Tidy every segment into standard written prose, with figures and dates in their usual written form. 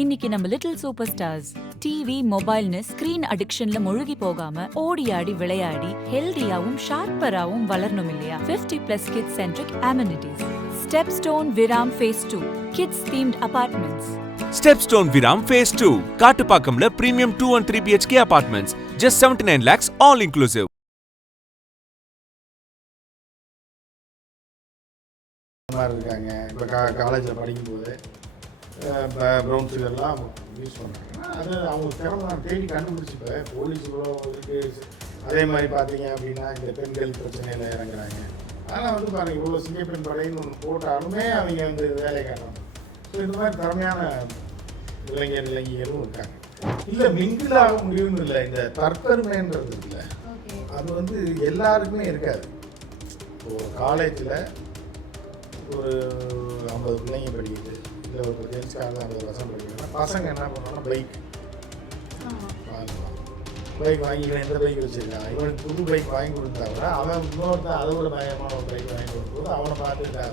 இன்னைக்கு நம்ம little super stars TV மொபைல்னு ஸ்கிரீன் அடிக்ஷன்ல முழுகி போகாம ஓடி ஆடி விளையாடி ஹெல்தியாவும் ஷார்ப்பராவும் வளரணும் இல்லையா? 50+ kids centric amenities. Stepstone Viram phase 2 kids themed apartments. Stepstone Viram Phase 2 காட்டுப்பாக்கம்ல premium 2 and 3 BHK apartments just 79 lakhs all inclusive. இருக்காங்க இப்போ காலேஜில் படிக்கும்போது ப்ரௌன் சுகர்லாம் யூஸ் பண்ணுறாங்கன்னா அது அவங்க திறமை தேடி கண்டுபிடிச்சி இப்போ போலீஸ் கூட இருக்குது. அதே மாதிரி பார்த்தீங்க அப்படின்னா இந்த பெண்கள் பிரச்சனையில் இறங்குறாங்க. ஆனால் வந்து பாருங்கள் இவ்வளோ சிங்கப்பெண் படைன்னு ஒன்று போட்டாலுமே அவங்க வந்து வேலையை காட்டணும். ஸோ இந்த மாதிரி திறமையான இளைஞர்களும் இருக்காங்க. இல்லை மிங்கிள் ஆக முடியும்னு இல்லை, இந்த தற்பெருமைன்றது இல்லை, அது வந்து எல்லாருக்குமே இருக்காது. ஒரு காலேஜில் ஒரு 50 பிள்ளைங்க படிக்குது, இல்லை ஒரு ஜென்ஸ்காக 50 பசங்க படிக்கிறாங்கன்னா பசங்க என்ன பண்ணுவாங்கன்னா பைக் வாங்கி எந்த பைக் வச்சுருக்கான், இவனுக்கு புது பைக் வாங்கி கொடுத்தா கூட அவன் இன்னொருத்தான் அதை விட பயமான ஒரு பைக் வாங்கி கொடுக்கும்போது அவனை பார்த்துட்டா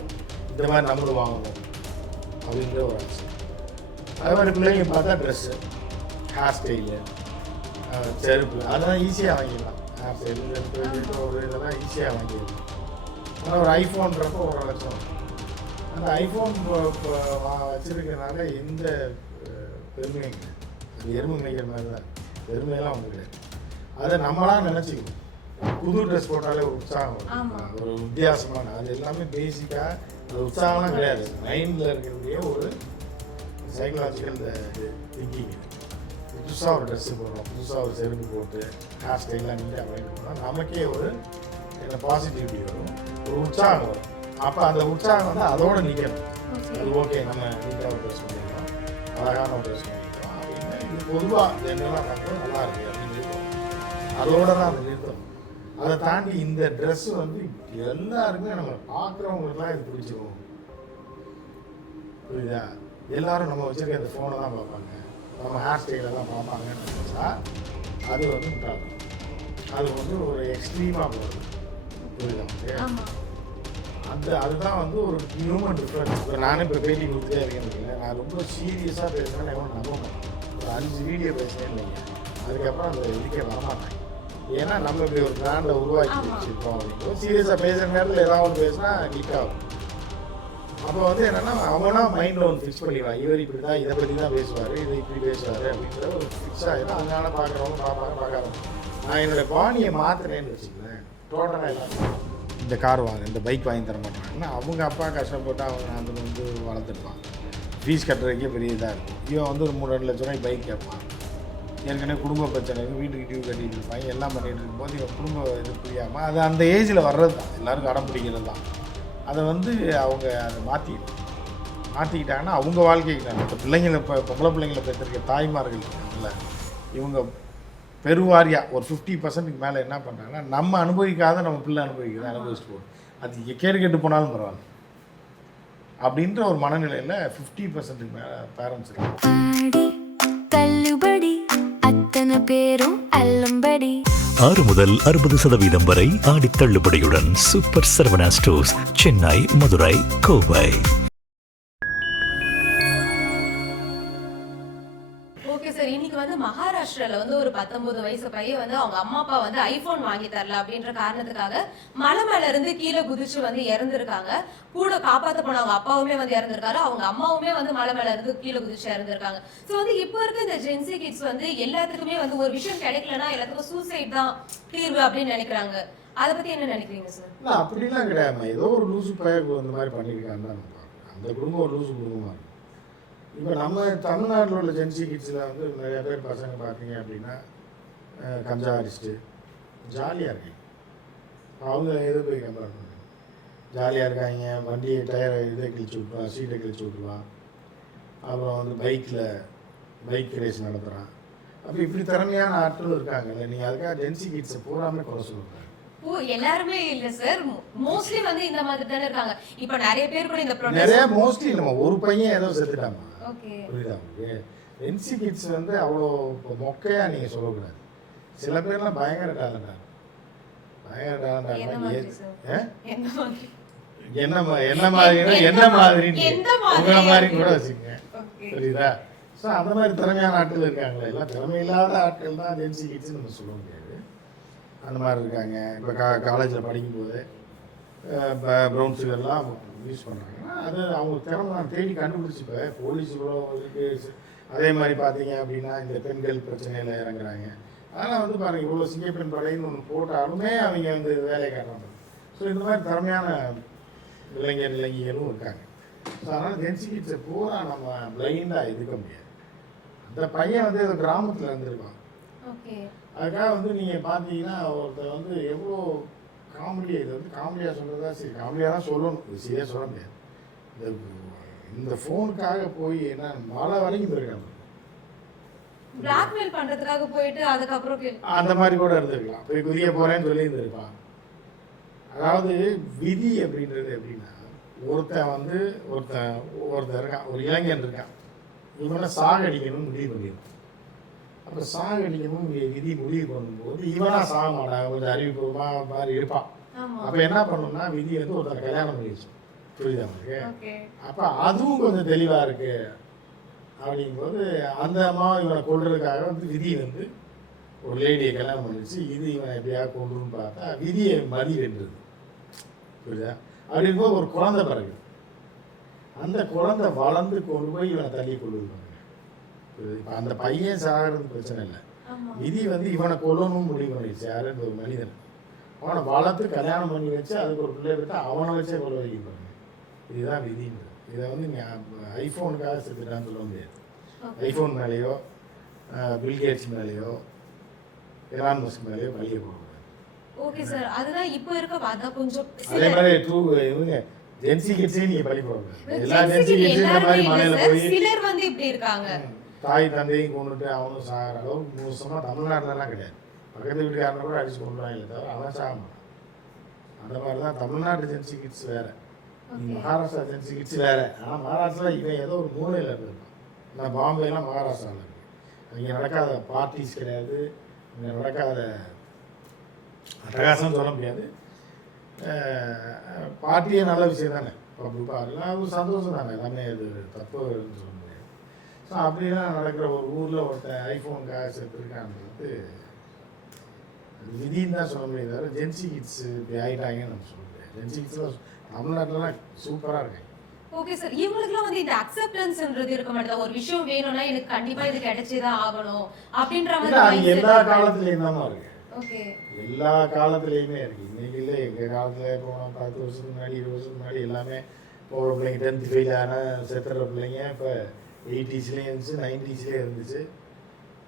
இந்த மாதிரி நம்மளும் வாங்கணும் அப்படின்ற ஒரு ஆசை. அது மாதிரி பிள்ளைங்க பார்த்தா ட்ரெஸ்ஸு, ஹேர் ஸ்டைலு, செருப்பு அதெல்லாம் ஈஸியாக வாங்கிடலாம். ஹேர் ஸ்டைலு ஒரு இதெல்லாம் ஈஸியாக வாங்கிடலாம். ஆனால் ஒரு ஐஃபோன்றப்போ 1 லட்சம். அந்த ஐஃபோன் வச்சுருக்கனால எந்த பெருமையும் கிடையாது. அது எறும்பு மேய்க்கிற மாதிரி தான், பெருமையெல்லாம் ஒன்று கிடையாது. அதை நம்மளாம் நினச்சிக்கணும். புது ட்ரெஸ் போட்டாலே ஒரு உற்சாகம் வரும், ஒரு வித்தியாசமான, அது எல்லாமே பேசிக்காக அது உற்சாகம்லாம் கிடையாது. மைண்டில் இருக்கிறதே ஒரு சைக்கலாஜிக்கல் திங்கிங். புதுசாக ஒரு ட்ரெஸ்ஸு போடுறோம், புதுசாக ஒரு செருப்பு போட்டு ஹேர் ஸ்டைலாக நீட்டாக பண்ணிட்டு போனால் நமக்கே ஒரு பாசிட்டிவிட்டி வரும், ஒரு உற்சாகம் வரும். அப்போ அந்த உற்சாகம் வந்து அதோடு நிற்கணும். அது ஓகே, நம்ம நீட்டாக ஒரு ட்ரெஸ் பண்ணிக்கலாம், அழகான ஒரு ட்ரெஸ் பண்ணிக்கலாம் அப்படின்னு இது பொதுவாக ஜென்ரலாக பண்ணுறது நல்லா இருக்குது அப்படின்னு இருக்கணும். அதோடு தான் அது நிறுத்தணும். அதை தாண்டி இந்த ட்ரெஸ்ஸு வந்து எல்லாருக்குமே நம்ம பார்க்குறவங்களுக்குலாம் இது பிடிச்சிரும். புரியுதா? எல்லோரும் நம்ம வச்சுருக்க இந்த ஃபோனை தான் பார்ப்பாங்க, நம்ம ஹேர் ஸ்டைலை தான் பார்ப்பாங்கன்னு நினச்சா அது வந்து முட்டாள்தான். அது வந்து ஒரு எக்ஸ்ட்ரீமாக போகுது. புரியுதா? அதுதான் வந்து ஒரு ஹியூமன் டிஃப்ரென்ஸ். இப்போ நானே இப்போ பேட்டி கொடுத்துட்டே இருக்கேன், நான் ரொம்ப சீரியஸாக பேசுகிறேன்னு எவ்வளோ நம்ப மாட்டேன். ஒரு 5 வீடியோ பேசுகிறேன் இல்லைங்க, அதுக்கப்புறம் அந்த இதுக்கே வரமாட்டேன். ஏன்னா நம்ம இப்படி ஒரு பிராண்டை உருவாக்கி வச்சுருக்கோம் அப்படிங்கிறோம். சீரியஸாக பேசுகிற நேரத்தில் ஏதாவது ஒன்று பேசினா கிளிக் ஆகும். அப்போ வந்து என்னென்னா அவனா மைண்டில் ஒன்று ஃபிக்ஸ் பண்ணிடுவான், இவர் இப்படி தான் இதை பற்றி தான் பேசுவார், இதை இப்படி பேசுவார் அப்படிங்கிற ஒரு ஃபிக்ஸ் ஆகிடும். அதனால பார்க்குறவங்க பார்க்காதவங்க. நான் என்னோடய பாணியை மாற்றினேன்னு வச்சுக்கிறேன். டோட்டலாக எல்லாம் இந்த கார் வாங்க, இந்த பைக் வாங்கி தர மாட்டாங்கன்னா அவங்க அப்பா கஷ்டப்பட்டு அவங்க அந்த வந்து வளர்த்துருப்பான். ஃபீஸ் கட்டுறதுக்கே பெரிய இதாக இருக்கும். இவன் வந்து ஒரு 3-2 லட்ச ரூபாய்க்கு பைக் கேட்பான். ஏற்கனவே குடும்ப பிரச்சனைக்கு வீட்டுக்கு டியூ கட்டிகிட்டு இருப்பாங்க, எல்லாம் பண்ணிகிட்டு இருக்கும்போது இவன் குடும்ப இது புரியாமல் அது அந்த ஏஜில் வர்றது தான், எல்லாருக்கும் அடம் பிடிக்கிறது தான். அதை வந்து அவங்க அதை மாற்றிக்கிட்டாங்கன்னா அவங்க வாழ்க்கைக்கு தான். இப்போ பிள்ளைங்களை இப்போ பொம்பளை பிள்ளைங்களை பெற்றிருக்க தாய்மார்கள் இருக்காங்கல்ல, இவங்க பெருவாரியாக ஒரு 50% மேலே என்ன பண்ணுறாங்கன்னா நம்ம அனுபவிக்காத நம்ம பிள்ளை அனுபவிச்சுட்டு போகும். அது கேட்டு போனாலும் பரவாயில்ல அப்படின்ற ஒரு மனநிலையில் 50% மேலே பேரண்ட்ஸ் இருக்காங்க. தள்ளுபடி அத்தனை பேரும் அல்லம்படி 6 முதல் 60% வரை ஆடி தள்ளுபடியுடன் சூப்பர் சரவணா ஸ்டோர்ஸ், சென்னை, மதுரை, கோவை. இன்னைக்கு வந்து மகாராஷ்டிரால வந்து ஒரு 19 வயசு பையன் வந்து அவங்க அம்மா அப்பா வந்து ஐபோன் வாங்கி தரல அப்படின்ற காரணத்துக்காக மலை மேல இருந்து கீழே குதிச்சு வந்து இறந்துருக்காங்க. கூட காப்பாத்த போன அவங்க அப்பாவுமே வந்து இறந்துருக்காரு, அவங்க அம்மாவுமே வந்து மலை மேல இருந்து கீழே குதிச்சு இறந்துருக்காங்க. ஸோ வந்து இப்போ இருக்க இந்த ஜென்சி கிட்ஸ் வந்து எல்லாத்துக்குமே வந்து ஒரு விஷயம் கிடைக்கலன்னா எல்லாத்துக்கும் சூசைட் தான் தீர்வு அப்படின்னு நினைக்கிறாங்க. அதை பத்தி என்ன நினைக்கிறீங்க சார்? இல்லை அப்படிலாம் கிடையாது. ஏதோ ஒரு லூசு பையன் அந்த மாதிரி பண்ணியிருக்காங்க தான். அந்த குடும்பம் ஒரு லூசு குடும்பமாக இருக்கும். இப்போ நம்ம தமிழ்நாட்டில் உள்ள ஜென்சி கிட்ஸில் வந்து நிறையா பேர் பசங்க பார்த்தீங்க அப்படின்னா கஞ்சா அடிச்சுட்டு ஜாலியாக இருக்காங்க. அவங்க எது போய் கம்பேர் பண்ணுறாங்க? ஜாலியாக இருக்காங்க. வண்டியை டயரை இதை கிழிச்சு விட்ருவான், சீட்டை கிழிச்சு விட்ருவான். அப்புறம் வந்து பைக் ரேஸ் நடத்துகிறான். அப்போ இப்படி திறமையான ஆட்களும் இருக்காங்கல்ல. நீங்கள் அதுக்காக ஜென்சி கிட்ஸை பூராமே குறை சொல்லுங்கள். எல்லாருமே இல்ல சார், மோஸ்ட்லி வந்து இந்த மாதிரி தானே இருக்காங்க. இப்போ நிறைய பேர் கூட இந்த நிறைய மோஸ்ட்லி இல்லைம்மா, ஒரு பையன் ஏதோ செத்துட்டாமா. புரியுதா உங்களுக்கு? என்சி கிட்ஸ் வந்து அவ்வளோ மொக்கையா நீங்கள் சொல்லக்கூடாது. சில பேர்லாம் பயங்கர டேலண்டாக என்ன மாதிரினா என்ன மாதிரி உங்களை மாதிரி கூட வச்சுக்கோங்க. புரியுதா? ஸோ அந்த மாதிரி திறமையான ஆட்கள் இருக்காங்களே, எல்லாம் திறமை இல்லாத ஆட்கள் தான் ஜென்சி கிட்ஸ்ன்னு நம்ம சொல்ல முடியாது. அந்த மாதிரி இருக்காங்க. இப்போ காலேஜில் படிக்கும்போது ப்ரௌன் சுகர்லாம் யூஸ் பண்ணுறாங்கன்னா அது அவங்க திறமை தேடி கண்டுபிடிச்சி. இப்போ போலீஸ் இவ்வளோ இருக்குது. அதே மாதிரி பார்த்தீங்க அப்படின்னா இந்த பெண்கள் பிரச்சனையில் இறங்குறாங்க. அதனால் வந்து பாருங்கள், இவ்வளோ சிங்கப்பெண் படைன்னு ஒன்று போட்டாலுமே அவங்க வந்து வேலையை காட்டுறாங்க. ஸோ இந்த மாதிரி திறமையான இளைஞர்களும் இருக்காங்க. ஸோ அதனால் ஜென்சி கிட்ஸை பூரா நம்ம பிளைண்டாக இருக்க முடியாது. அந்த பையன் வந்து ஒரு கிராமத்தில் இருந்திருப்பான். அதுக்காக வந்து நீங்கள் பார்த்தீங்கன்னா ஒருத்தர் வந்து எவ்வளோ காமெடியாக, இது வந்து காமெடியாக சொல்கிறதா சரி, காமெடியாக தான் சொல்லணும், இது சரியாக சொல்ல முடியாது. இந்த ஃபோனுக்காக போய் என்ன மழை வரைக்கும் போயிருக்காங்க. பிளாக்மெயில் பண்றதுக்காக போயிட்டு அதுக்கப்புறம் அந்த மாதிரி கூட இருந்திருக்கலாம். போய் குதிய போகிறேன்னு சொல்லி இருந்திருப்பான். அதாவது விதி அப்படின்றது எப்படின்னா, ஒருத்தன் இருக்கான், ஒரு இளைஞன் இருக்கான், இவனை சாகடிக்கணும்னு முடிவு பண்ணிடுவான். அப்போ சாகடிக்கணும் விதி முடிவு பண்ணும்போது இவனா சாக மாட்டான், கொஞ்சம் அறிவுபூர்வமாக மாதிரி இருப்பான். அப்போ என்ன பண்ணணும்னா விதி வந்து ஒருத்தர் கல்யாணம் பண்ணிடுச்சு. புரியுதா அவனுக்கு? அப்போ அதுவும் கொஞ்சம் தெளிவாக இருக்கு அப்படிங்கும்போது அந்த அம்மா இவனை கொள்றதுக்காக வந்து விதி வந்து ஒரு லேடியை கல்யாணம் பண்ணிடுச்சு. இது இவனை எப்படியா கொள்ளுன்னு பார்த்தா விதியை மதி வென்றது. புரியுதா? அப்படிங்கும்போது ஒரு குழந்தை பிறகு அந்த குழந்தை வளர்ந்து கொண்டு போய் இவனை தள்ளி கொள்ளுது. இப்போ அந்த பையன் சாகிறது பிரச்சனை இல்லை, விதி வந்து இவனை கொல்லணும் முடிவு பண்ணிடுச்சு. யாருன்னு ஒரு மனிதன் அவனை வளர்த்து கல்யாணம் பண்ணி வச்சு அதுக்கு ஒரு பிள்ளை விட்டு அவனை வச்சே கொள்ள வைக்கப்படுங்க. இதுதான் விதின்றது. இதை வந்து ஐஃபோனுக்காக செத்துட்டான்னு சொல்ல முடியாது. ஐஃபோன் மேலேயோ பில்கேட்ஸ் மேலேயோ எலான் மஸ்க் மேலேயோ பழிய போடக்கூடாது. ஓகே சார், அதுதான் இப்போ இருக்க கொஞ்சம் அதே மாதிரி இவங்க ஜென்சி கிட்ஸே நீங்க பழி போடக்கூடாது. எல்லா ஜென்சி கிட்ஸும் இந்த மாதிரி மலையில போய் சிலர் வந்து இப்படி இருக்காங்க, தாய் தந்தையும் கொண்டுட்டு அவனும் சாகிற அளவுக்கு மோசமாக தமிழ்நாட்டிலலாம் கிடையாது. பக்கத்து வீட்டுக்காரனை கூட அடிச்சு கொண்டுறாங்க தவிர அவன் சாக மாட்டான். அந்த மாதிரி தான் தமிழ்நாட்டு ஜென்சி கிட்ஸ் வேறு, மகாராஷ்டிரா ஜென்சி கிட்ஸ் வேறு. ஆனால் மகாராஷ்டிரா இவன் ஏதோ ஒரு மூலையில் இருந்திருப்பான். நான் பாம்பேலாம் மகாராஷ்டிராவில் இருக்குது. இங்கே நடக்காத பார்ட்டிஸ் கிடையாது, இங்கே நடக்காத அட்டகாசம் சொல்ல முடியாது. பார்ட்டியே நல்ல விஷயம் தானே, பப்ளிக் பார்ட்டிலாம் அது சந்தோஷம் தானே, எல்லாமே அது தப்புன்னு சொல்ல முடியாது. ஸோ அப்படிலாம் நடக்கிற ஒரு ஊரில் ஒருத்தன் ஐஃபோனுக்காக செத்துருக்கான்றது விதின்னு தான் சொல்ல முடியாது. தவிர ஜென்சி கிட்ஸ் இப்படி ஆகிட்டாங்கன்னு நம்ம சொல்ல முடியாது. ஜென்சி கிட்ஸ்லாம் தமிழ்நாட்டிலலாம் சூப்பராக இருக்காங்க. ஓகே சார், இவங்களுக்குலாம் வந்து இந்த அக்செப்டன்ஸ்ன்றது இருக்க மாட்டேங்குது. ஒரு விஷயம் வேணும்னா எனக்கு கண்டிப்பா இது கிடைச்சேதான் ஆகணும் அப்படின்ற மாதிரி எல்லா காலத்துலேயும் தான் இருக்கு. ஓகே, எல்லா காலத்துலேயுமே இருக்குது. இன்றைக்கி இல்லை, எங்கள் காலத்தில் போனோம் 10 வருஷத்துக்கு முன்னாடி 20 வருஷத்துக்கு முன்னாடி எல்லாமே போகிற பிள்ளைங்க 10th ஃபெயில் ஆனால் செத்துற பிள்ளைங்க இப்போ 80ஸ்லேயும் இருந்துச்சு, 90ஸ்லேயே இருந்துச்சு,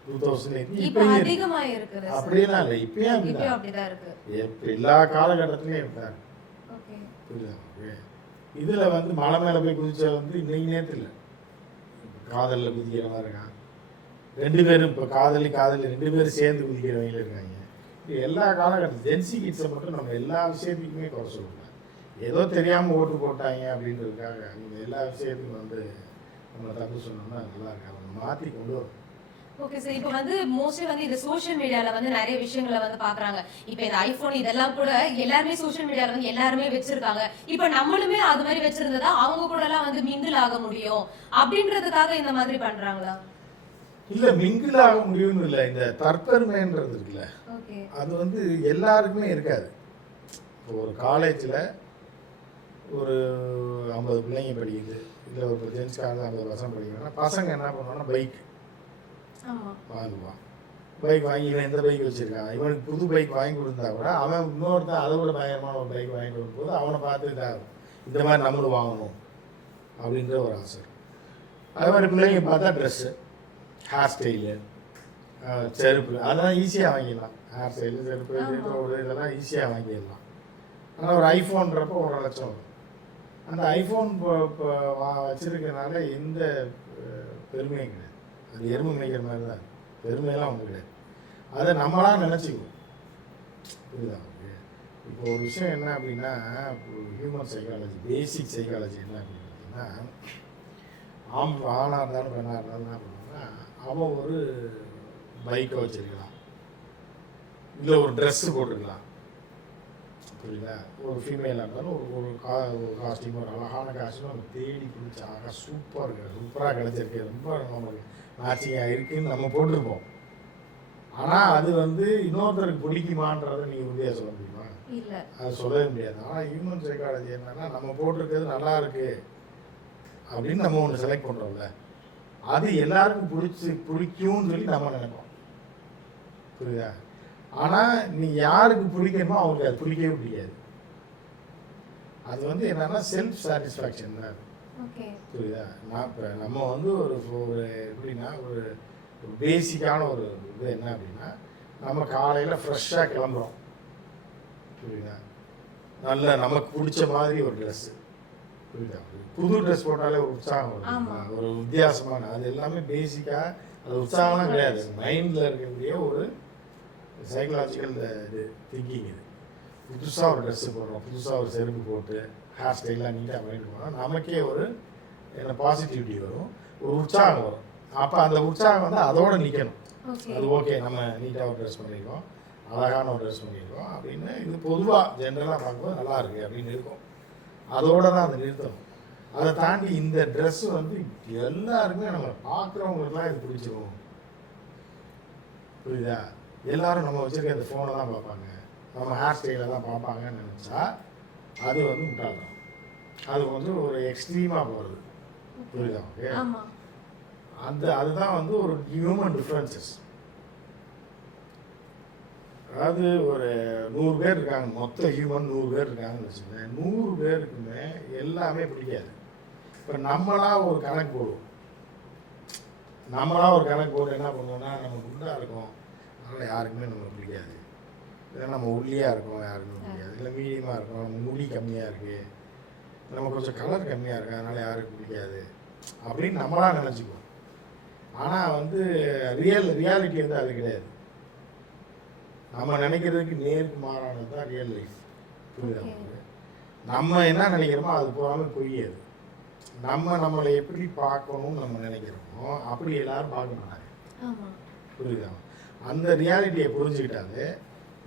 2000 இப்போ அதிகமாக இருக்குது. அப்படிலாம் இல்லை, இப்பயும் அப்படிதான் இருக்கு. இப்போ எல்லா காலகட்டத்துலேயும் இருந்தாங்க. ஓகே, புரியுதா? இதில் வந்து மலை மேலே போய் குதிச்சா வந்து இன்னைக்கு நேற்று இல்லை, காதலில் குதிக்கிற மாதிரி இருக்கான். 2 பேரும் இப்போ காதலி 2 பேரும் சேர்ந்து குதிக்கிறவங்க இருக்காங்க. எல்லா காலகட்டத்தில் ஜென்சி கிட்ஸை மட்டும் நம்ம எல்லா விஷயத்துக்குமே குறை சொல்லலாம். ஏதோ தெரியாமல் ஓட்டு போட்டாங்க அப்படின்றதுக்காக அவங்க எல்லா விஷயத்துக்கும் வந்து நம்ம தப்பு சொன்னோம்னா நல்லா இருக்காங்க. அவங்க மாற்றி கொண்டு வரும். ஓகே சார், இப்போ வந்து மோஸ்ட்லி வந்து இந்த சோஷியல் மீடியாவில் வந்து நிறைய விஷயங்களை வந்து பார்க்குறாங்க. இப்போ இந்த ஐஃபோன் இதெல்லாம் கூட எல்லாருமே சோஷியல் மீடியாவில் வந்து எல்லாருமே வச்சிருக்காங்க. இப்போ நம்மளுமே அது மாதிரி வச்சிருந்ததா அவங்க கூடலாம் வந்து மிங்கிள் ஆக முடியும் அப்படின்றதுக்காக இந்த மாதிரி பண்ணுறாங்களா? இல்லை, மிங்கிள் ஆக முடியும்னு இல்லை, இந்த தற்பெருமைன்றது இருக்குல்ல, அது வந்து எல்லாருக்குமே இருக்காது. இப்போ ஒரு காலேஜில் ஒரு 50 பிள்ளைங்க படிக்குது, இல்லை ஒரு ஜென்ஸ் காலேஜ் 50 பசங்க படிக்கிறாங்கன்னா பசங்க என்ன பண்ணுவாங்கன்னா பைக் வாங்குவான். பைக் வாங்கி இவன் எந்த பைக் வச்சுருக்கான், இவனுக்கு புது பைக் வாங்கி கொடுத்தா கூட அவன் இன்னொருத்தான் அதை விட பயங்கரமான ஒரு பைக் வாங்கி கொடுக்கும்போது அவனை பார்த்து இந்த மாதிரி நம்மளும் வாங்கணும் அப்படின்ற ஒரு ஆசை. அது மாதிரி பிள்ளைங்க பார்த்தா ட்ரெஸ்ஸு, ஹேர் ஸ்டைலு, செருப்பு, அதெல்லாம் ஈஸியாக வாங்கிடலாம். ஹேர் ஸ்டைலு, செருப்பு, இதெல்லாம் ஈஸியாக வாங்கிடலாம். ஆனால் ஒரு ஐஃபோன்றப்போ 1.5 லட்சம் வரும். அந்த ஐஃபோன் இப்போ வச்சுருக்கனால எந்த பெருமையும் கிடையாது. அது எறும்பு மேய்க்கிற மாதிரி தான், பெருமையெல்லாம் ஒன்றும் கிடையாது. அதை நம்மளாம் நினச்சிக்குவோம். புரியுதா? இப்போ ஒரு விஷயம் என்ன அப்படின்னா, ஹியூமன் சைக்காலஜி, பேசிக் சைக்காலஜி என்ன அப்படின்னு பார்த்தீங்கன்னா, ஆணாக இருந்தாலும் பெண்ணாக இருந்தாலும் என்ன பண்ணுவாங்கன்னா, அவன் ஒரு பைக்கை வச்சுருக்கலாம், இல்லை ஒரு ட்ரெஸ்ஸு போட்டுருக்கலாம். புரியுதா? ஒரு ஃபீமேலாக இருந்தாலும் ஒரு காஸ்டியூம், ஒரு அழகான காஸ்டியூம் நம்ம தேடி பிடிச்சி அழகாக சூப்பராக கிடச்சிருக்கு, ரொம்ப நமக்கு மேட்சிங்காக இருக்குன்னு நம்ம போட்டிருப்போம். ஆனால் அது வந்து இன்னொருத்தருக்கு பிடிக்குமான்றதை நீங்கள் உறுதியாக சொல்ல முடியுமா? இல்லை, அது சொல்லவே முடியாது. ஆனால் ஹியூமன் சைக்காலஜி என்னன்னா, நம்ம போட்டிருக்கிறது நல்லா இருக்கு அப்படின்னு நம்ம ஒன்று செலக்ட் பண்ணுறோம்ல, அது எல்லாருக்கும் பிடிக்கும்னு சொல்லி நம்ம நினைப்போம். புரியுதா? ஆனால் நீ யாருக்கு பிடிக்கணுமோ அவங்களுக்கு அது பிடிக்கவே பிடிக்காது. அது வந்து என்னன்னா செல்ஃப் சாட்டிஸ்ஃபேக்ஷன் தான். ஓகே, புரியுதா? நான் இப்போ நம்ம வந்து ஒரு எப்படின்னா ஒரு பேசிக்கான ஒரு இது என்ன அப்படின்னா, நம்ம காலையில் ஃப்ரெஷ்ஷாக கிளம்புறோம். புரியுதா? நல்ல நமக்கு பிடிச்ச மாதிரி ஒரு ட்ரெஸ்ஸு. புரியுதா? புது ட்ரெஸ் போட்டாலே ஒரு உற்சாகம் வரும், ஒரு வித்தியாசமான, அது எல்லாமே பேசிக்காக அது உற்சாகம்லாம் கிடையாது, மைண்டில் இருக்கக்கூடிய ஒரு சைக்கலாஜிக்கல் இது திங்கிங். இது புதுசாக ஒரு ட்ரெஸ்ஸு போடுறோம், புதுசாக ஒரு செருப்பு போட்டு ஹேர் ஸ்டைல்லாம் நீட்டாக பண்ணிட்டு போனால் நமக்கே ஒரு என்ன பாசிட்டிவிட்டி வரும், ஒரு உற்சாகம் வரும். அப்போ அந்த உற்சாகம் வந்து அதோடு நிற்கணும். அது ஓகே, நம்ம நீட்டாக ஒரு ட்ரெஸ் பண்ணியிருக்கோம், அழகான ஒரு ட்ரெஸ் பண்ணியிருக்கோம் அப்படின்னு இது பொதுவாக ஜென்ரலாக பார்க்கும்போது நல்லா இருக்குது அப்படின்னு இருக்கும். அதோடு தான் அதை நிறுத்தணும். அதை தாண்டி இந்த ட்ரெஸ்ஸு வந்து எல்லாருமே நம்ம பார்க்குறவங்களுக்குலாம் இது பிடிச்சிரும். புரியுதா? எல்லாரும் நம்ம வச்சுருக்க இந்த ஃபோனை தான் பார்ப்பாங்க, நம்ம ஹேர் ஸ்டைலை தான் பார்ப்பாங்கன்னு நினச்சா அது வந்து முட்டாள்தான். அது வந்து ஒரு எக்ஸ்ட்ரீமாக போகிறது. புரியுதா? ஓகே, அதுதான் வந்து ஒரு ஹியூமன் டிஃப்ரென்சஸ். அதாவது ஒரு 100 பேர் இருக்காங்க, மொத்த ஹியூமன் 100 பேர் இருக்காங்கன்னு வச்சுக்கோங்க. 100 பேருக்குமே எல்லாமே பிடிக்காது. இப்போ நம்மளாக ஒரு கணக்கு போடுவோம். நம்மளாக ஒரு கணக்கு போட்டு என்ன பண்ணுவோம்னா, நம்ம குண்டாக இருக்கோம் அதனால் யாருக்குமே நமக்கு பிடிக்காது, இல்லை நம்ம ஒல்லியாக இருக்கோம் யாருக்குமே பிடிக்காது, இல்லை மீடியமாக இருக்கோம் நம்ம முடி கம்மியாக இருக்குது, நம்ம கொஞ்சம் கலர் கம்மியாக இருக்குது அதனால் யாருக்கும் பிடிக்காது அப்படின்னு நம்மளாக நினச்சிக்குவோம். ஆனால் வந்து ரியாலிட்டி வந்து அது கிடையாது. நம்ம நினைக்கிறதுக்கு நேருக்கு மாறானது தான் ரியல் லைஃப். புரியுதா? நம்ம என்ன நினைக்கிறோமோ அது போகாமல் பொய்யாது. நம்மளை எப்படி பார்க்கணும்னு நம்ம நினைக்கிறோமோ அப்படி எல்லாரும் பார்க்க மாட்டாங்க. புரியுதா? அந்த ரியாலிட்டியை புரிஞ்சுக்கிட்டாலே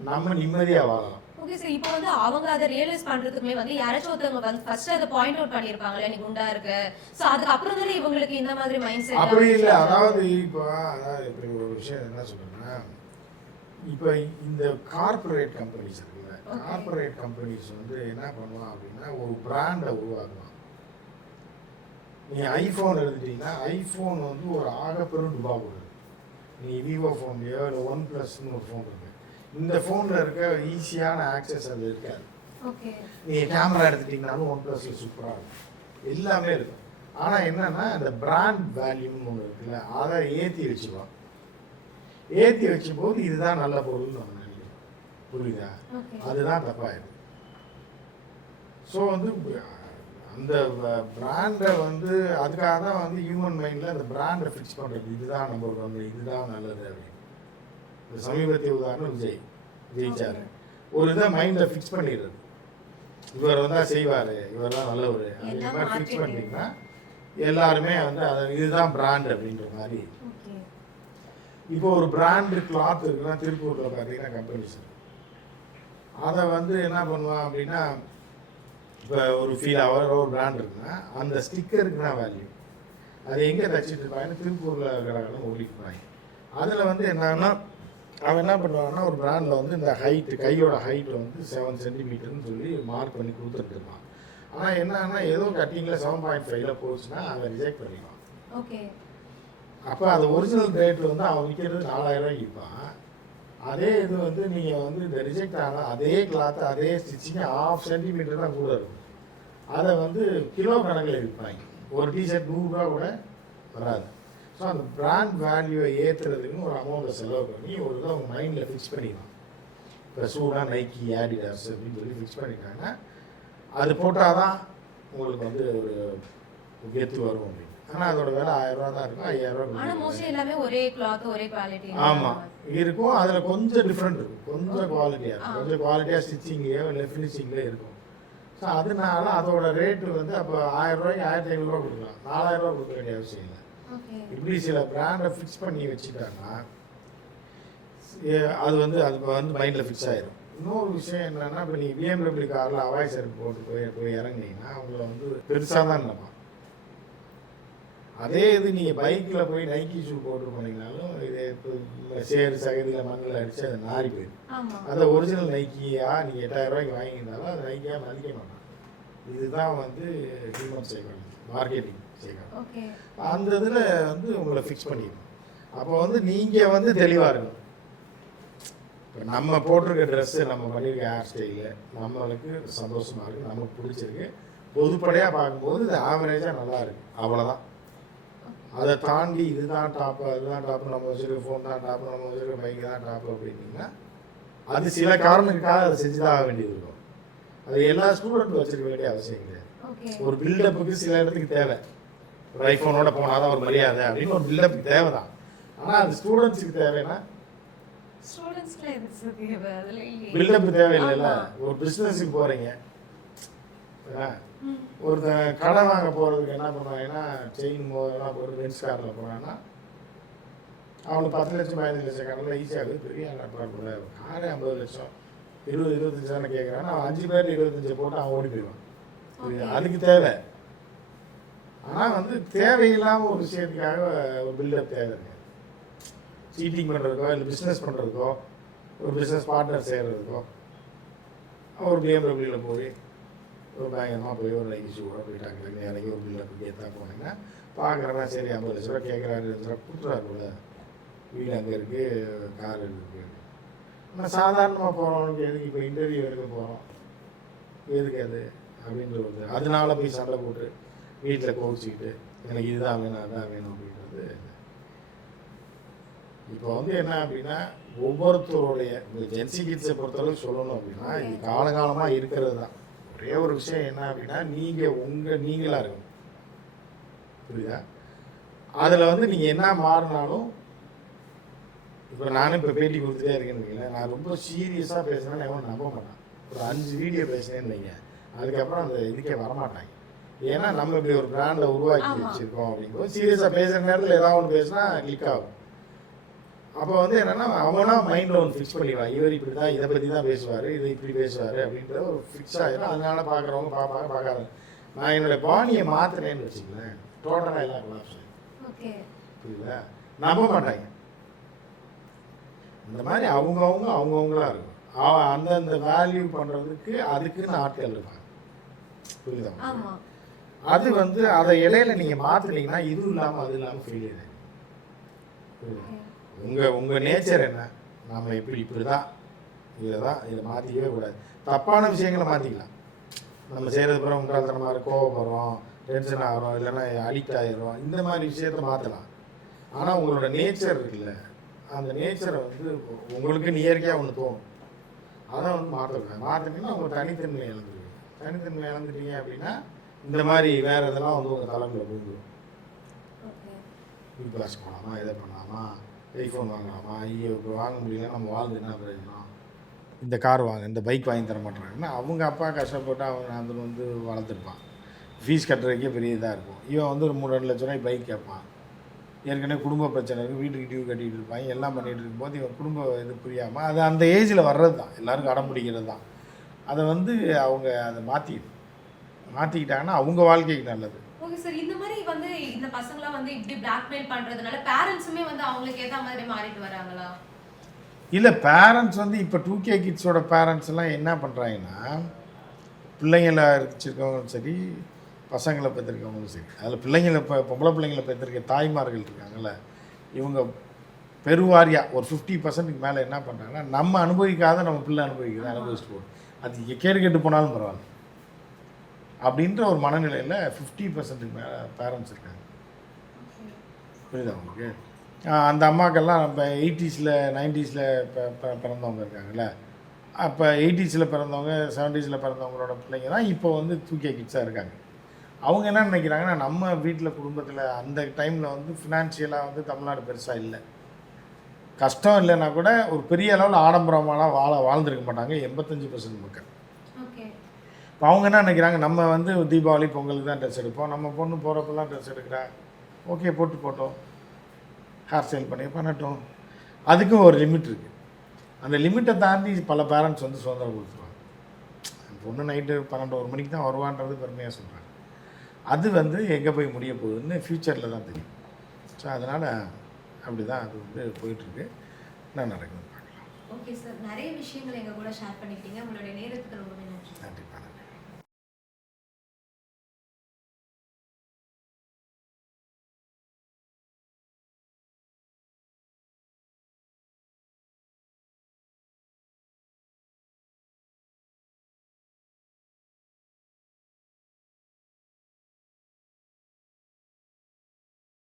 நம்ம நிம்மதியாக வாழலாம். ஓகே சார், இப்போ வந்து அவங்க அதை ரியலைஸ் பண்றதுக்குமே வந்து யாராச்சும் ஒருத்தவங்க வந்து ஃபர்ஸ்ட் அதை பாயிண்ட் அவுட் பண்ணியிருப்பாங்களே நீ குண்டா இருக்கு, ஸோ அதுக்கப்புறம் தானே இவங்களுக்கு இந்த மாதிரி மைண்ட் செட். அப்படி இல்லை. அதாவது இப்படி ஒரு விஷயம் என்ன சொல்றேன்னா, இப்போ இந்த கார்பரேட் கம்பெனிஸ் இருக்குல்ல, கார்பரேட் கம்பெனிஸ் வந்து என்ன பண்ணுவான் அப்படின்னா ஒரு பிராண்டை உருவாக்குவான். நீங்கள் ஐஃபோன் எடுத்துட்டீங்கன்னா ஐஃபோன் வந்து ஒரு ஆகப்பெரும் டுபா போடுது. நீ விவோ ஃபோன்லையோ இல்லை OnePlusன்னு ஒரு ஃபோன் இருக்கு, இந்த ஃபோனில் இருக்க ஈஸியான ஆக்சஸ் அது இருக்காது. நீங்கள் கேமரா எடுத்துட்டிங்கனாலும் OnePlusல சூப்பராக இருக்கும், எல்லாமே இருக்கும். ஆனால் என்னென்னா இந்த பிராண்ட் வேல்யூன்னு ஒன்று இருக்குல்ல, அதை ஏற்றி வச்சுக்குவான். ஏற்றி வச்சும்போது இதுதான் நல்ல பொருள்னு நம்ம நினைக்கிறோம். புரியுதா? அதுதான் தப்பாயிருக்கு. ஸோ வந்து அந்த பிராண்டை வந்து அதுக்காக தான் வந்து ஹியூமன் மைண்டில் அந்த பிராண்டை ஃபிக்ஸ் பண்ணுறது, இதுதான் நம்பர் ஒன்று, இதுதான் நல்லது அப்படின்னு. சமீபத்திய உதாரணம் விஜய் சார் ஒரு இதை மைண்டில் ஃபிக்ஸ் பண்ணிடுறது, இவர் வந்தால் செய்வார், இவர் தான் நல்லவர் அப்படின்ற மாதிரி ஃபிக்ஸ் பண்ணிட்டீங்கன்னா எல்லாருமே வந்து அதை இதுதான் பிராண்ட் அப்படின்ற மாதிரி. இப்போ ஒரு பிராண்டு கிளாத் இருக்குன்னா திருப்பூரில் பார்த்தீங்கன்னா கம்பெனிஸ் அதை வந்து என்ன பண்ணுவான் அப்படின்னா, இப்போ ஒரு ஒரு பிராண்ட் இருக்குன்னா அந்த ஸ்டிக்கருக்கு தான் வேல்யூ. அது எங்கே தச்சுட்டு இருப்பாங்கன்னா திருப்பூரில் கடை ஓடிக்குவாங்க. அதில் வந்து என்னன்னா அவன் என்ன பண்ணுவாங்கன்னா ஒரு பிராண்டில் வந்து இந்த கையோட ஹைட் வந்து 7 சென்டிமீட்டர்னு சொல்லி மார்க் பண்ணி கொடுத்துருப்பான். ஆனால் என்னன்னா ஏதோ கட்டிங்கில் 7.5ல போச்சுன்னா அவன் ரிஜெக்ட் பண்ணிடுவான். ஓகே, அப்போ அது ஒரிஜினல் ரேட்டில் வந்து அவன் விற்கிறது 4000 ரூபாய்க்கு விற்பான். அதே இது வந்து நீங்கள் வந்து இந்த ரிஜெக்ட் ஆனால் அதே கிளாத்து அதே ஸ்டிச்சிங்கு 1/2 சென்டிமீட்டர் தான் கூட இருக்கும், அதை வந்து கிலோ கணக்கில் விற்பாங்க. ஒரு டிஷர்ட் 100 ரூபா கூட வராது. ஸோ அந்த பிராண்ட் வேல்யூவை ஏற்றுறதுக்குன்னு ஒரு அமௌண்ட்டை செலவு பண்ணி ஒரு இதை அவங்க மைண்டில் ஃபிக்ஸ் பண்ணிடுவாங்க. இப்போ ஷூனா நைக்கி, ஆடிடாஸ் அப்படின்னு சொல்லி ஃபிக்ஸ் பண்ணிட்டாங்க. அது போட்டால் தான் உங்களுக்கு வந்து ஒரு கெத்து வரும் அப்படின்னு. ஆனால் அதோட விலை 1000 ரூபா தான் இருக்கும், 5000 ரூபா. ஆனால் மோஸ்ட்லி எல்லாமே ஒரே கிளாத் ஒரே குவாலிட்டி. ஆமாம் இருக்கும், அதில் கொஞ்சம் டிஃப்ரெண்ட் இருக்கும், கொஞ்சம் குவாலிட்டியாக இருக்கும், கொஞ்சம் குவாலிட்டியாக ஸ்டிச்சிங்லேயோ இல்லை ஃபினிஷிங்லேயோ இருக்கும். ஸோ அதனால அதோட ரேட்டு வந்து அப்போ 1000 ரூபாய்க்கு 1500 ரூபா கொடுக்கலாம், 4000 ரூபா கொடுக்க வேண்டிய அவசியம் இல்லை. இப்படி சில பிராண்டை ஃபிக்ஸ் பண்ணி வச்சுட்டாங்கன்னா அது வந்து மைண்டில் ஃபிக்ஸ் ஆகிடும். இன்னொரு விஷயம் என்னன்னா, இப்போ நீங்கள் BMW காரில் அவாய் செருப்பு போட்டு போய் இறங்குனீங்கன்னா அவங்கள வந்து பெருசாக தான் நினைப்பான். அதே இது நீங்கள் பைக்கில் போய் நைக்கி ஷூ போட்டு போனீங்கனாலும் இது இப்போ சேறு சகதியில் மண்ணில் அடித்து அது நாரி போயிடும். அதை ஒரிஜினல் நைக்கியா நீங்கள் 8000 ரூபாய்க்கு வாங்கியிருந்தாலும் அது நைக்கியாக மதிக்க மாட்டான். இதுதான் வந்து ஹியூமன் சைக்காலஜி, மார்க்கெட்டிங் சைக்காலஜி. அந்த இதில் வந்து உங்களை ஃபிக்ஸ் பண்ணிடும். அப்போ வந்து நீங்கள் வந்து தெளிவாக இருக்கணும். இப்போ நம்ம போட்டிருக்க ட்ரெஸ்ஸு, நம்ம பண்ணியிருக்க ஹேர் ஸ்டைலு நம்மளுக்கு சந்தோஷமாக இருக்குது, நமக்கு பிடிச்சிருக்கு, பொதுப்படையாக பார்க்கும்போது இது ஆவரேஜாக நல்லா இருக்குது, அவ்வளோதான். அதை தாண்டி இதுதான் டாப்பு, அதுதான் டாப்பு, நம்ம வச்சுருக்க ஃபோன் தான் டாப்பு, நம்ம வச்சுருக்க பைக்கு தான் டாப்பு அப்படின்னீங்கன்னா அது சில காரணத்துக்காக அதை செஞ்சு தான் ஆக வேண்டியது இருக்கும். அது எல்லா ஸ்டூடெண்ட்டும் வச்சுருக்க வேண்டிய அவசியம் கிடையாது. ஒரு பில்டப்புக்கு சில இடத்துக்கு தேவை. ஒரு ஐஃபோனோட போனால் தான் ஒரு மரியாதை அப்படின்னு ஒரு பில்டப்புக்கு தேவை தான். ஆனால் அது ஸ்டூடெண்ட்ஸுக்கு தேவைன்னா பில்டப் தேவையில்லைல்ல. ஒரு பிஸ்னஸுக்கு போகிறீங்க, ஒருத்தன் கடை வாங்க போகிறதுக்கு என்ன பண்ணுவாங்கன்னா செயின் மோதெல்லாம் போட்டு பென்ஸ் காரில் போனான்னா அவனுக்கு 10 லட்சம் 15 லட்சம் கடையில் ஈஸியாக பெரிய கூட காரே 50 லட்சம் 20-25 தானே கேட்குறான். அவன் 5 பேர் 25 போட்டு அவன் ஓடி போயிடுவான். அதுக்கு தேவை. ஆனால் வந்து தேவையில்லாமல் ஒரு விஷயத்துக்காக ஒரு பில்டப் தேவை. சீட்டிங் பண்ணுறதுக்கோ இல்லை பிஸ்னஸ் பண்ணுறதுக்கோ ஒரு பிஸ்னஸ் பார்ட்னர் செய்கிறதுக்கோ ஒரு BMW போய் ஒரு பயங்கரமாக போய் ஒரு நைக்கி ஷூவோட போயிட்டாங்க இறங்கி ஒரு பில்டப்புக்கு ஏற்றா போனீங்கன்னா பார்க்குறேன்னா சரி 50 லட்ச ரூபா கேட்குறாரு, 2 லட்ச ரூபா கொடுத்துறாருல, வீடு அங்கே இருக்குது, கார் இருக்குது. ஆனால் சாதாரணமாக போகிறவனுக்கு எதுக்கு இப்போ இன்டர்வியூ எடுக்க போகிறோம், எதுக்கு அது அப்படின்ற ஒரு அதனால போய் சண்டை போட்டு வீட்டில் கோவிச்சிக்கிட்டு எனக்கு இதுதான் வேணும் அதான் வேணும் அப்படின்றது. இப்போ வந்து என்ன அப்படின்னா ஒவ்வொருத்தருடைய இந்த ஜென்சி கிட்ஸை பொறுத்தளவுக்கு சொல்லணும் அப்படின்னா இது காலகாலமாக இருக்கிறது தான். ஒரே ஒரு விஷயம் என்ன அப்படின்னா நீங்களாக இருக்கணும், புரியுதா? அதில் வந்து நீங்கள் என்ன மாறினாலும் இப்போ நானும் இப்போ பேட்டி கொடுத்துட்டே இருக்கேன்னு நான் ரொம்ப சீரியஸாக பேசுகிறேன்னு எவனும் நம்ப மாட்டான். ஒரு 5 வீடியோ பேசுனேன்னு வைங்க, அதுக்கப்புறம் அந்த இதுக்கே வரமாட்டாங்க. ஏன்னா நம்ம இப்படி ஒரு பிராண்டை உருவாக்கி வச்சுருக்கோம் அப்படிங்கும்போது சீரியஸாக பேசுகிற நேரத்தில் ஏதாவது ஒன்று பேசினா கிளிக் ஆகும். அப்போ வந்து என்னென்னா அவனா மைண்டில் ஒன்று ஃபிக்ஸ் பண்ணிடுவான், இவர் இப்படி தான் இதை பற்றி தான் பேசுவார், இதை இப்படி பேசுவார் அப்படின்ற ஒரு ஃபிக்ஸ் ஆகிடும். அதனால பார்க்குறவங்க பார்க்காத நான் என்னோடய பாணியை மாற்றினேன்னு வச்சுக்கலேன், டோட்டலாக எல்லாம் கொலாப்ஸ் ஆகிடும். புரியுதா? நம்ப மாட்டாங்க. இந்த மாதிரி அவங்கவுங்களா இருக்கும். அந்தந்த வேல்யூ பண்ணுறதுக்கு அதுக்குன்னு ஆட்கள் இருப்பாங்க, புரியுதா? அது வந்து அதை இடையில நீங்கள் மாற்றினீங்கன்னா இதுவும் இல்லாமல் அது இல்லாமல் ஃபெயிலியர் ஆகிடும். புரியுதா? உங்கள் நேச்சர் என்ன, நம்ம இப்படி தான் இதை மாற்றிக்கவே கூடாது. தப்பான விஷயங்களை மாற்றிக்கலாம். நம்ம செய்கிறது பிறகு உண்டால்தனமாக இருக்கும், கோவப்படுறோம், டென்ஷன் ஆகிறோம், இல்லைன்னா அடிக்ட் ஆகிடும், இந்த மாதிரி விஷயத்தை மாற்றலாம். ஆனால் உங்களோட நேச்சர் இருக்குல்ல, அந்த நேச்சரை வந்து உங்களுக்கு இயற்கையாக ஒன்று தோணும், அதை வந்து மாற்றக்கூடாது. மாற்றினீங்கன்னா உங்கள் தனித்தன்மை இழந்துருவீங்க. தனித்தன்மை இழந்துட்டீங்க அப்படின்னா இந்த மாதிரி வேறு இதெல்லாம் வந்து உங்கள் தலைமையில் போந்துடும். பிக் பாஸ் போகலாமா, இதை பண்ணலாமா, ஐஃபோன் வாங்கலாமா, ஐயோ இப்போ வாங்க முடியல, நம்ம வாழ்ந்து என்ன பிரயோஜனம், இந்த கார் வாங்க, இந்த பைக் வாங்கி தர மாட்டேறாங்கன்னா அவங்க அப்பா கஷ்டப்பட்டு அவன் அதில் வந்து வளர்த்துருப்பான். ஃபீஸ் கட்டுறதுக்கே பெரிய இதாக இருக்கும். இவன் வந்து ஒரு 3-2 லட்ச ரூபாய் பைக் கேட்பான். ஏற்கனவே குடும்ப பிரச்சனை இருக்குது, வீட்டுக்கு டியூ கட்டிகிட்டு இருப்பாங்க, எல்லாம் பண்ணிகிட்டு இருக்கும்போது இவன் குடும்ப இது புரியாமல் அது அந்த ஏஜில் வர்றது தான், எல்லாருக்கும் அடம் பிடிக்கிறது தான். அதை வந்து அவங்க அதை மாற்றிக்கிட்டாங்கன்னா அவங்க வாழ்க்கைக்கு நல்லது. ஓகே சார், இந்த மாதிரி வந்து இந்த பசங்களாம் வந்து இப்படி பிளாக்மெயில் பண்றதுனால பேரண்ட்ஸுமே வந்து அவங்களுக்கு ஏத்த மாதிரி மாறிட்டு வராங்களா? இல்லை, பேரண்ட்ஸ் வந்து இப்போ 2K கிட்ஸோட பேரண்ட்ஸ் எல்லாம் என்ன பண்ணுறாங்கன்னா, பிள்ளைங்களை வச்சுருக்கவங்களும் சரி, பசங்களை பெற்றிருக்கவங்களும் சரி, அதில் பிள்ளைங்களை பொம்பளை பிள்ளைங்களை பெற்றிருக்க தாய்மார்கள் இருக்காங்கல்ல, இவங்க பெருவாரியாக ஒரு 50% மேலே என்ன பண்ணுறாங்கன்னா, நம்ம அனுபவிக்காத நம்ம பிள்ளை அனுபவிச்சுட்டு போகும், அது கேடு கெட்டு போனாலும் பரவாயில்ல அப்படின்ற ஒரு மனநிலையில் 50% மேலே பேரண்ட்ஸ் இருக்காங்க. புரியுதா உங்களுக்கு? அந்த அம்மாக்கெல்லாம் நம்ம 80s 90s பிறந்தவங்க இருக்காங்கல்ல, அப்போ 80s பிறந்தவங்க 70s பிறந்தவங்களோட பிள்ளைங்க தான் இப்போ வந்து 2K கிட்ஸாக இருக்காங்க. அவங்க என்ன நினைக்கிறாங்கன்னா, நம்ம வீட்டில் குடும்பத்தில் அந்த டைமில் வந்து ஃபினான்ஷியலாக வந்து தமிழ்நாடு பெருசாக இல்லை, கஷ்டம் இல்லைன்னா கூட ஒரு பெரிய அளவில் ஆடம்பரமாலாம் வாழ்ந்துருக்க மாட்டாங்க 85% மக்கள். இப்போ அவங்க என்ன நினைக்கிறாங்க, நம்ம வந்து தீபாவளி பொங்கலுக்கு தான் ட்ரெஸ் எடுப்போம், நம்ம பொண்ணு போகிறப்பெல்லாம் ட்ரெஸ் எடுக்கிறா, ஓகே போட்டோம், ஹேர் ஸ்டைல் பண்ணட்டும், அதுக்கும் ஒரு லிமிட் இருக்குது. அந்த லிமிட்டை தாண்டி பல பேரண்ட்ஸ் வந்து சுதந்திரம் கொடுத்துருவாங்க. பொண்ணு நைட்டு 12-1 மணிக்கு தான் வருவான்றது பெருமையாக சொல்கிறாங்க. அது வந்து எங்கே போய் முடிய போகுதுன்னு ஃப்யூச்சரில் தான் தெரியும். ஸோ அதனால் அப்படி தான் அது வந்து போயிட்டுருக்கு. என்ன நடக்குதுன்னு பார்க்கலாம். ஓகே சார், நிறைய விஷயங்களை எங்கள் கூட ஷேர் பண்ணிக்கிட்டீங்க. உங்களுடைய